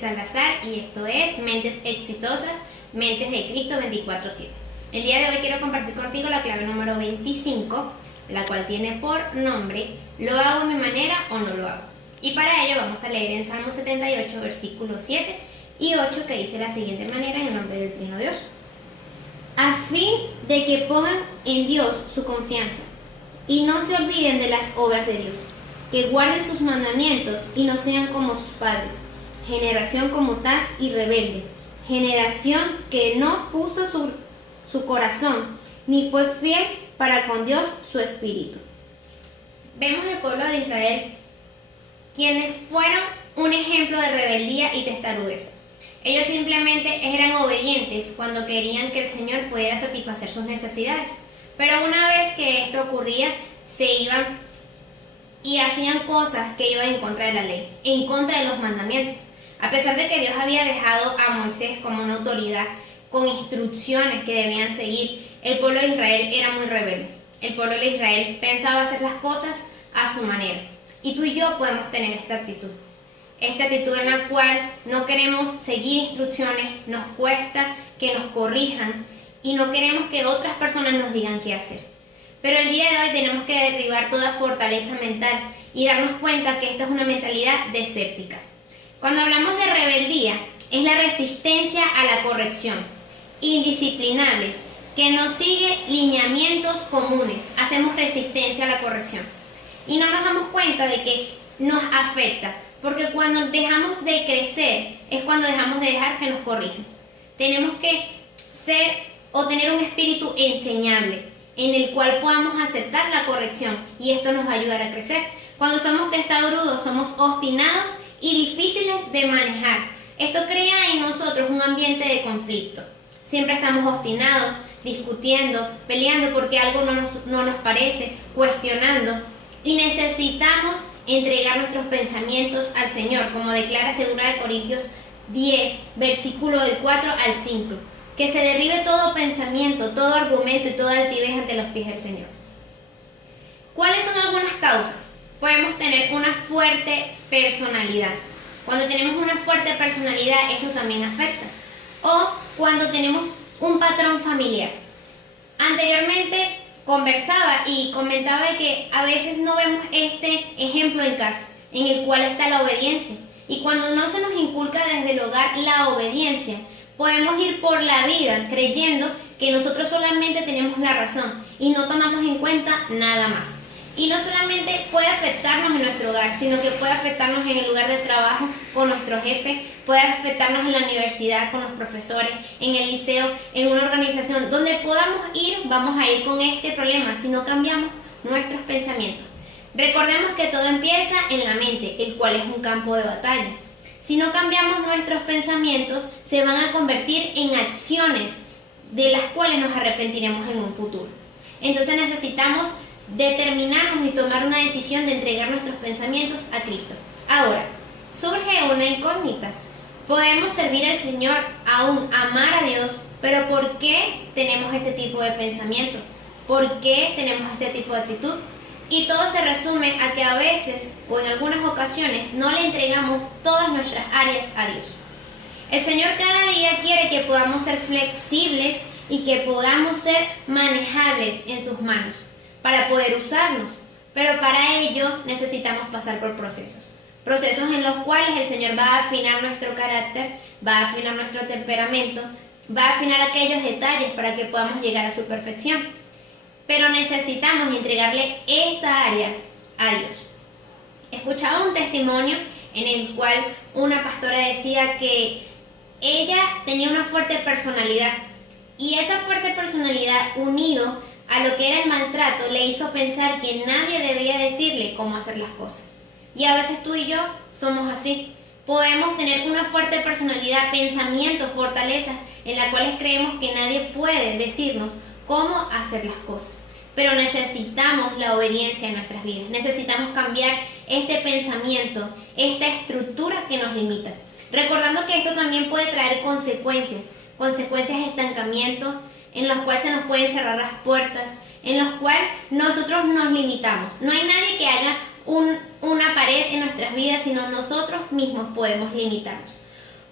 Salazar y esto es Mentes Exitosas, Mentes de Cristo 24/7. El día de hoy quiero compartir contigo la clave número 25, la cual tiene por nombre ¿lo hago a mi manera o no lo hago? Y para ello vamos a leer en Salmo 78, versículos 7 y 8, que dice de la siguiente manera en el nombre del Trino Dios: a fin de que pongan en Dios su confianza y no se olviden de las obras de Dios, que guarden sus mandamientos y no sean como sus padres, generación como Taz y rebelde, generación que no puso su corazón, ni fue fiel para con Dios su espíritu. Vemos el pueblo de Israel, quienes fueron un ejemplo de rebeldía y testarudez. Ellos simplemente eran obedientes cuando querían que el Señor pudiera satisfacer sus necesidades, pero una vez que esto ocurría, se iban y hacían cosas que iban en contra de la ley, en contra de los mandamientos. A pesar de que Dios había dejado a Moisés como una autoridad con instrucciones que debían seguir, el pueblo de Israel era muy rebelde. El pueblo de Israel pensaba hacer las cosas a su manera. Y tú y yo podemos tener esta actitud en la cual no queremos seguir instrucciones, nos cuesta que nos corrijan y no queremos que otras personas nos digan qué hacer. Pero el día de hoy tenemos que derribar toda fortaleza mental y darnos cuenta que esta es una mentalidad desértica. Cuando hablamos de rebeldía, es la resistencia a la corrección, indisciplinables, que no sigue lineamientos comunes, hacemos resistencia a la corrección. Y no nos damos cuenta de que nos afecta, porque cuando dejamos de crecer es cuando dejamos de dejar que nos corrijan. Tenemos que ser o tener un espíritu enseñable, en el cual podamos aceptar la corrección, y esto nos va a ayudar a crecer. Cuando somos testarudos, somos obstinados y difíciles de manejar. Esto crea en nosotros un ambiente de conflicto. Siempre estamos obstinados, discutiendo, peleando porque algo no nos parece, cuestionando, y necesitamos entregar nuestros pensamientos al Señor, como declara 2 Corintios 10, versículo del 4 al 5. Que se derribe todo pensamiento, todo argumento y toda altivez ante los pies del Señor. ¿Cuáles son algunas causas? Podemos tener una fuerte personalidad. Cuando tenemos una fuerte personalidad, esto también afecta. O cuando tenemos un patrón familiar. Anteriormente conversaba y comentaba de que a veces no vemos este ejemplo en casa, en el cual está la obediencia. Y cuando no se nos inculca desde el hogar la obediencia, podemos ir por la vida creyendo que nosotros solamente tenemos la razón y no tomamos en cuenta nada más. Y no solamente puede afectarnos en nuestro hogar, sino que puede afectarnos en el lugar de trabajo con nuestro jefe, puede afectarnos en la universidad con los profesores, en el liceo, en una organización. Donde podamos ir, vamos a ir con este problema si no cambiamos nuestros pensamientos. Recordemos que todo empieza en la mente, el cual es un campo de batalla. Si no cambiamos nuestros pensamientos, se van a convertir en acciones de las cuales nos arrepentiremos en un futuro. Entonces necesitamos determinarnos y tomar una decisión de entregar nuestros pensamientos a Cristo. Ahora, surge una incógnita. Podemos servir al Señor, aún amar a Dios, pero ¿por qué tenemos este tipo de pensamiento? ¿Por qué tenemos este tipo de actitud? Y todo se resume a que a veces o en algunas ocasiones no le entregamos todas nuestras áreas a Dios. El Señor cada día quiere que podamos ser flexibles y que podamos ser manejables en sus manos para poder usarnos, pero para ello necesitamos pasar por procesos en los cuales el Señor va a afinar nuestro carácter, va a afinar nuestro temperamento, va a afinar aquellos detalles para que podamos llegar a su perfección. Pero necesitamos entregarle esta área a Dios. Escuchaba un testimonio en el cual una pastora decía que ella tenía una fuerte personalidad, y esa fuerte personalidad, unido a lo que era el maltrato, le hizo pensar que nadie debía decirle cómo hacer las cosas. Y a veces tú y yo somos así. Podemos tener una fuerte personalidad, pensamientos, fortalezas en las cuales creemos que nadie puede decirnos cómo hacer las cosas. Pero necesitamos la obediencia en nuestras vidas. Necesitamos cambiar este pensamiento, esta estructura que nos limita. Recordando que esto también puede traer consecuencias de estancamiento, en los cuales se nos pueden cerrar las puertas, en los cuales nosotros nos limitamos. No hay nadie que haga una pared en nuestras vidas, sino nosotros mismos podemos limitarnos.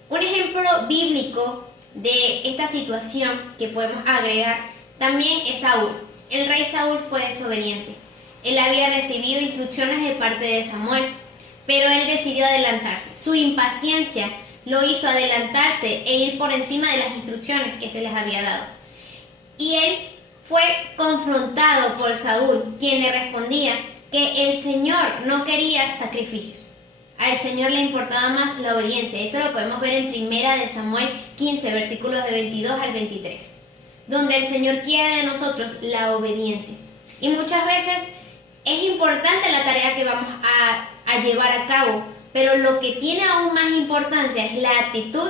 Un ejemplo bíblico de esta situación que podemos agregar también es Saúl. El rey Saúl fue desobediente. Él había recibido instrucciones de parte de Samuel, pero él decidió adelantarse. Su impaciencia lo hizo adelantarse e ir por encima de las instrucciones que se les había dado. Y él fue confrontado por Saúl, quien le respondía que el Señor no quería sacrificios. Al Señor le importaba más la obediencia. Eso lo podemos ver en 1 Samuel 15, versículos de 22 al 23, donde el Señor quiere de nosotros la obediencia. Y muchas veces es importante la tarea que vamos a llevar a cabo, pero lo que tiene aún más importancia es la actitud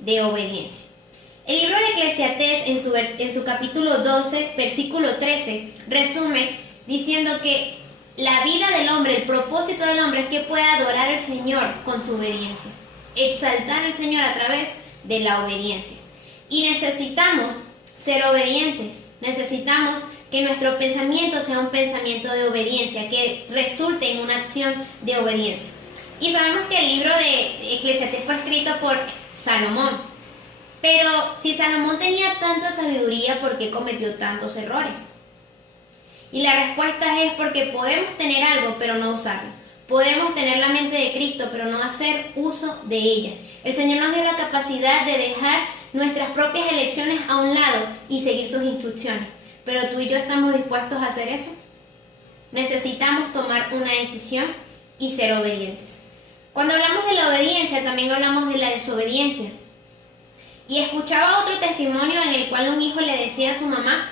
de obediencia. El libro de Eclesiastés en su capítulo 12, versículo 13, resume diciendo que la vida del hombre, el propósito del hombre es que pueda adorar al Señor con su obediencia, exaltar al Señor a través de la obediencia. Y necesitamos ser obedientes, necesitamos que nuestro pensamiento sea un pensamiento de obediencia, que resulte en una acción de obediencia. Y sabemos que el libro de Eclesiastés fue escrito por Salomón. Pero si Salomón tenía tanta sabiduría, ¿por qué cometió tantos errores? Y la respuesta es porque podemos tener algo, pero no usarlo. Podemos tener la mente de Cristo, pero no hacer uso de ella. El Señor nos dio la capacidad de dejar nuestras propias elecciones a un lado y seguir sus instrucciones. Pero tú y yo estamos dispuestos a hacer eso. Necesitamos tomar una decisión y ser obedientes. Cuando hablamos de la obediencia, también hablamos de la desobediencia. Y escuchaba otro testimonio en el cual un hijo le decía a su mamá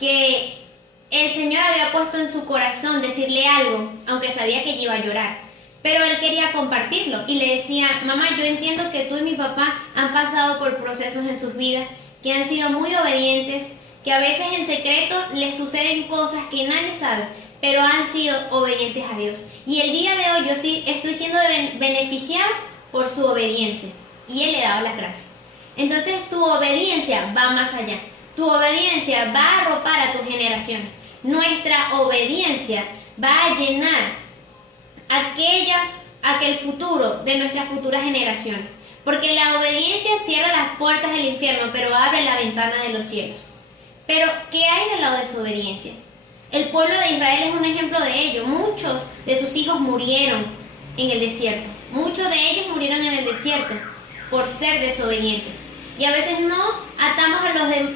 que el Señor había puesto en su corazón decirle algo, aunque sabía que ella iba a llorar. Pero él quería compartirlo y le decía: mamá, yo entiendo que tú y mi papá han pasado por procesos en sus vidas, que han sido muy obedientes, que a veces en secreto les suceden cosas que nadie sabe, pero han sido obedientes a Dios. Y el día de hoy yo sí estoy siendo beneficiado por su obediencia. Y él le daba las gracias. Entonces tu obediencia va más allá. Tu obediencia va a arropar a tus generaciones. Nuestra obediencia va a llenar aquel futuro de nuestras futuras generaciones. Porque la obediencia cierra las puertas del infierno, pero abre la ventana de los cielos. Pero, ¿qué hay de la desobediencia? El pueblo de Israel es un ejemplo de ello. Muchos de sus hijos murieron en el desierto. Muchos de ellos murieron en el desierto por ser desobedientes. Y a veces no atamos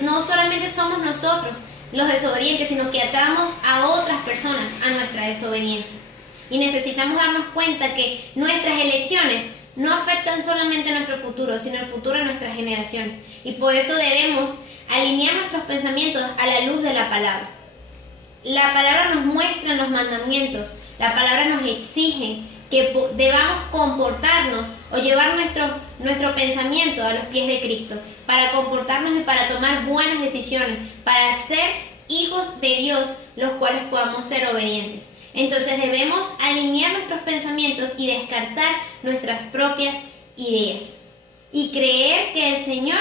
no solamente somos nosotros los desobedientes, sino que atamos a otras personas a nuestra desobediencia. Y necesitamos darnos cuenta que nuestras elecciones no afectan solamente nuestro futuro, sino el futuro de nuestras generaciones. Y por eso debemos alinear nuestros pensamientos a la luz de la palabra. La palabra nos muestra los mandamientos, la palabra nos exige que debamos comportarnos o llevar nuestro pensamiento a los pies de Cristo, para comportarnos y para tomar buenas decisiones, para ser hijos de Dios, los cuales podamos ser obedientes. Entonces debemos alinear nuestros pensamientos y descartar nuestras propias ideas y creer que el Señor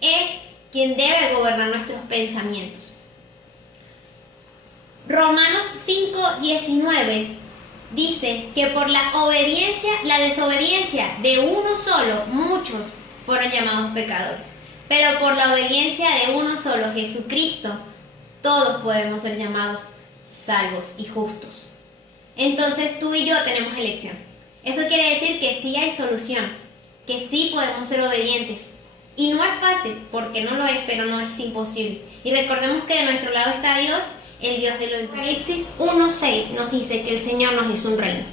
es quien debe gobernar nuestros pensamientos. Romanos 5:19 dice que por la desobediencia de uno solo, muchos fueron llamados pecadores. Pero por la obediencia de uno solo, Jesucristo, todos podemos ser llamados salvos y justos. Entonces tú y yo tenemos elección. Eso quiere decir que sí hay solución, que sí podemos ser obedientes. Y no es fácil, porque no lo es, pero no es imposible. Y recordemos que de nuestro lado está Dios, el Dios de lo imposible. Apocalipsis 1:6 nos dice que el Señor nos hizo un reino.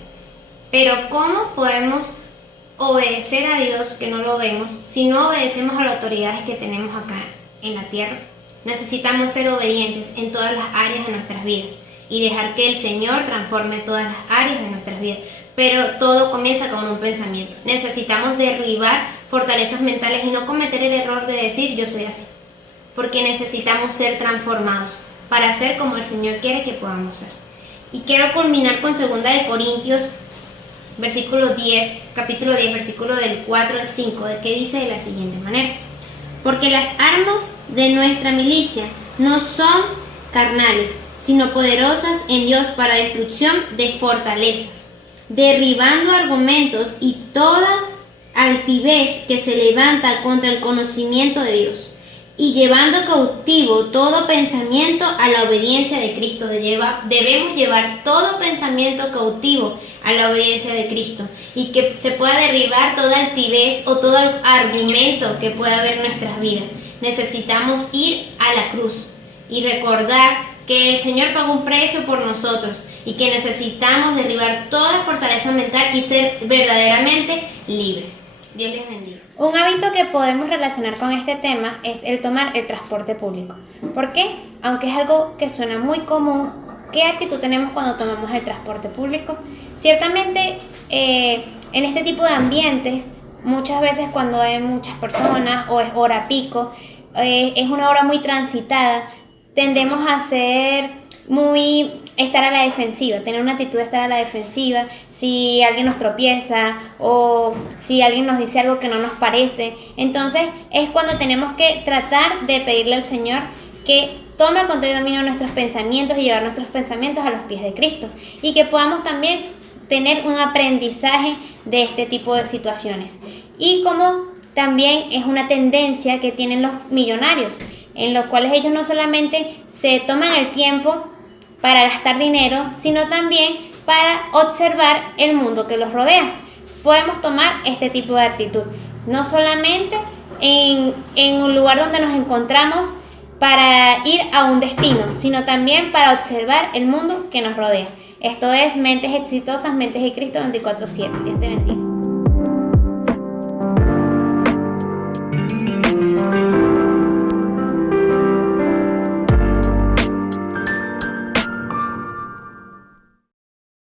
Pero ¿cómo podemos obedecer a Dios, que no lo vemos, si no obedecemos a las autoridades que tenemos acá en la tierra? Necesitamos ser obedientes en todas las áreas de nuestras vidas y dejar que el Señor transforme todas las áreas de nuestras vidas. Pero todo comienza con un pensamiento. Necesitamos derribar fortalezas mentales y no cometer el error de decir yo soy así, porque necesitamos ser transformados para ser como el Señor quiere que podamos ser. Y quiero culminar con 2 Corintios capítulo 10, versículo del 4 al 5, que dice de la siguiente manera: porque las armas de nuestra milicia no son carnales, sino poderosas en Dios para destrucción de fortalezas, derribando argumentos y toda altivez que se levanta contra el conocimiento de Dios, y llevando cautivo todo pensamiento a la obediencia de Cristo. Debemos llevar todo pensamiento cautivo a la obediencia de Cristo, y que se pueda derribar toda altivez o todo argumento que pueda haber en nuestras vidas. Necesitamos ir a la cruz y recordar que el Señor pagó un precio por nosotros, y que necesitamos derribar toda fortaleza mental y ser verdaderamente libres. Dios les bendiga. Un hábito que podemos relacionar con este tema es el tomar el transporte público. ¿Por qué? Aunque es algo que suena muy común, ¿qué actitud tenemos cuando tomamos el transporte público? Ciertamente, en este tipo de ambientes, muchas veces cuando hay muchas personas o es hora pico, es una hora muy transitada, tendemos a estar a la defensiva, tener una actitud de estar a la defensiva si alguien nos tropieza o si alguien nos dice algo que no nos parece. Entonces es cuando tenemos que tratar de pedirle al Señor que tome el control y dominio de nuestros pensamientos y llevar nuestros pensamientos a los pies de Cristo, y que podamos también tener un aprendizaje de este tipo de situaciones. Y como también es una tendencia que tienen los millonarios, en los cuales ellos no solamente se toman el tiempo para gastar dinero, sino también para observar el mundo que los rodea. Podemos tomar este tipo de actitud, no solamente en un lugar donde nos encontramos para ir a un destino, sino también para observar el mundo que nos rodea. Esto es Mentes Exitosas, Mentes de Cristo 24/7. Dios te bendiga.